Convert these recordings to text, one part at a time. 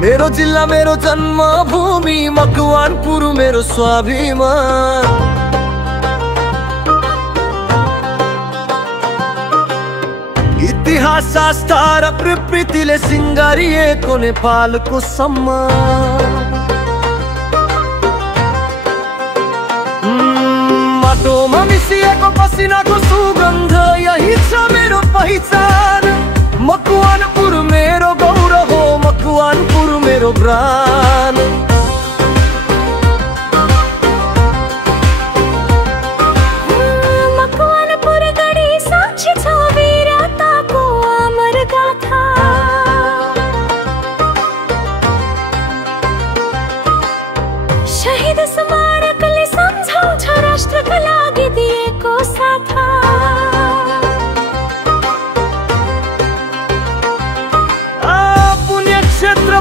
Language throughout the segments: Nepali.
मेरो जिल्ला मेरो जन्मभूमि मकवानपुर मेरो स्वाभिमान। इतिहास आस्था र प्रकृतिले सिंगारिएको नेपालको सम्मान। माटोमा मिसिएको पसिनाको सुगन्ध यही छ मेरो पहिचान। मकवानपुर मेरो गौरव हो, मकवानपुर मेरो प्राण। मकवानपुर गढी साक्षी छ वीरताको अमर गाथा। शहीद स्मारकले सम्झाउँछ राष्ट्रका लागि दिएको साथा।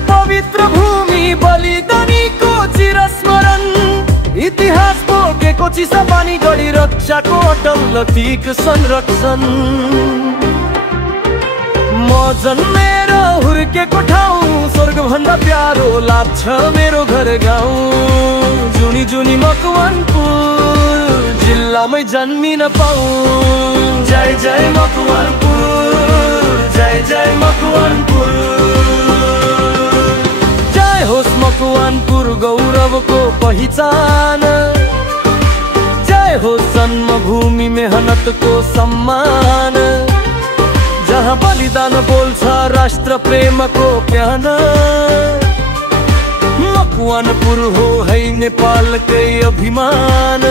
पवित्र भूमि बलिदानीको चिरस्मरण। इतिहास बोकेको चिसापानी गढी रक्षाको अटल लतीक संरक्षण। म जन्मेर हुर्केको ठाउँ स्वर्गभन्दा प्यारो लाग्छ मेरो घर गाउँ। जुनी जुनी मकवानपुर जिल्लामै जन्मिन पाऊँ। जय जय मकवानपुर, जय जय मकवानपुर। होस् मकवानपुर गौरवको पहिचान। जय होस् जन्मभूमि मेहनतको सम्मान। जहाँ बलिदान बोल्छ राष्ट्र प्रेमको प्यान। मकवानपुर हो है नेपालकै अभिमान।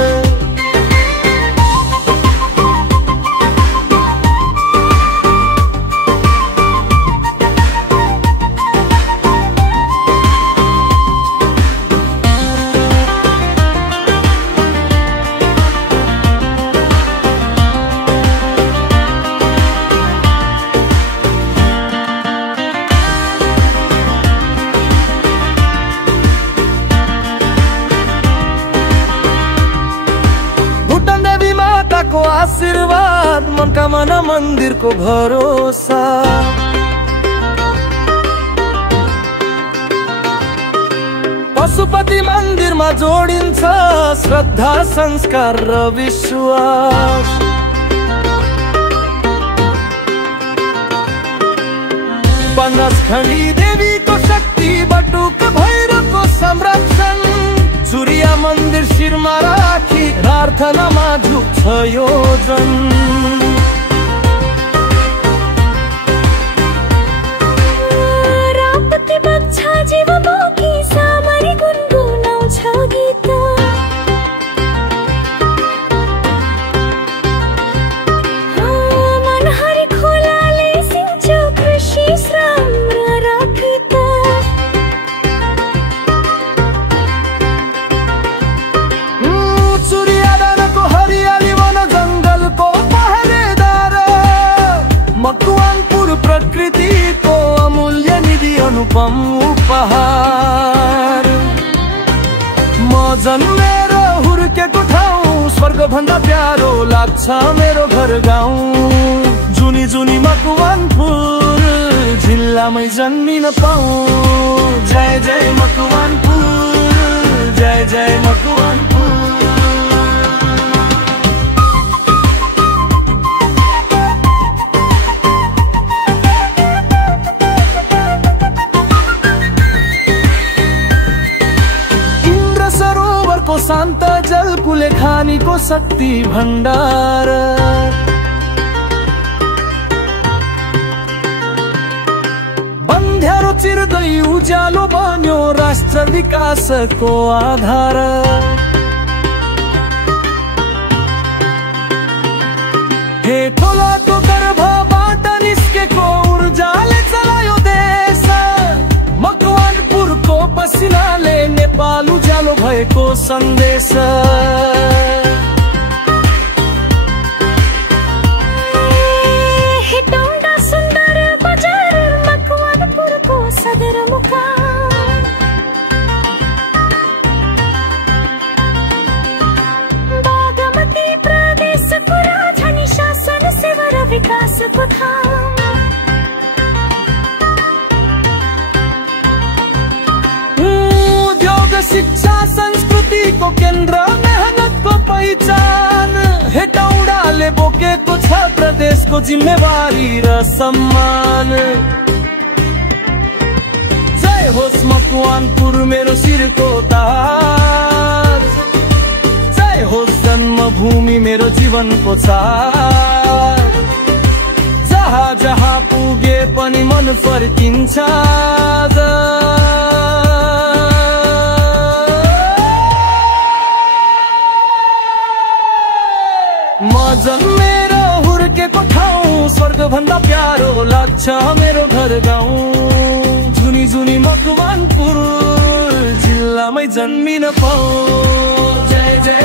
को आशीर्वाद मनकामना मन्दिरको भरोसा। पशुपति मन्दिरमा जोडिन्छ श्रद्धा संस्कार र विश्वास। बनसखण्डी देवीको शक्ति बटुक भैरवको संरक्षण। सूर्य मन्दिर शिरमा राखी प्रार्थनामा झुक्छ यो जन। रापती बग्छ जीव बोकी सामरी गुनगुनाउँछ गीत। मनहरी खोलाले सिंच्यो कृषि श्रम र रखित। मकवानपुर प्रकृतिको अमूल्य निधि अनुपम उपहार। म जन्मेर हुर्केको ठाउँ स्वर्गभन्दा प्यारो लाग्छ मेरो घर गाउँ। जुनी जुनी मकवानपुर जिल्लामै जन्मिन पाऊँ। जय जय मकवानपुर, जय जय मकवानपुर। शान्त जल कुलेखानीको शक्ति भण्डार। बन्ध्यारो चिर्दै उज्यालो बन्यो राष्ट्र विकासको आधार। हे खोलाको गर्भबाट निस्केको ऊर्जाले चलायो देश। मकवानपुरको पसिनाले नेपाल उज्यालो भएको सन्देश। हेटौँडा सुन्दर बजार मकवानपुरको सदरमुकाम। बागमती प्रदेशको राजधानी शासन सेवा र विकासको थाम। शिक्षा संस्कृतिको केन्द्र, मेहनतको पहिचान, हेटौडाले बोकेको छ प्रदेशको जिम्मेवारी र सम्मान। जय होस् मकवानपुर मेरो शिरको ताज, जय होस् जन्मभूमि मेरो जीवनको छाप। जहाँ जहाँ पुगे पनि मन फर्किन्छ म जन्मेर हुर्केको ठाउँ स्वर्ग भन्दा प्यारो लाग्छ मेरो घर गाउँ। जुनी जुनी मकवानपुर जिल्लामै जन्मिन पाऊ। जय जय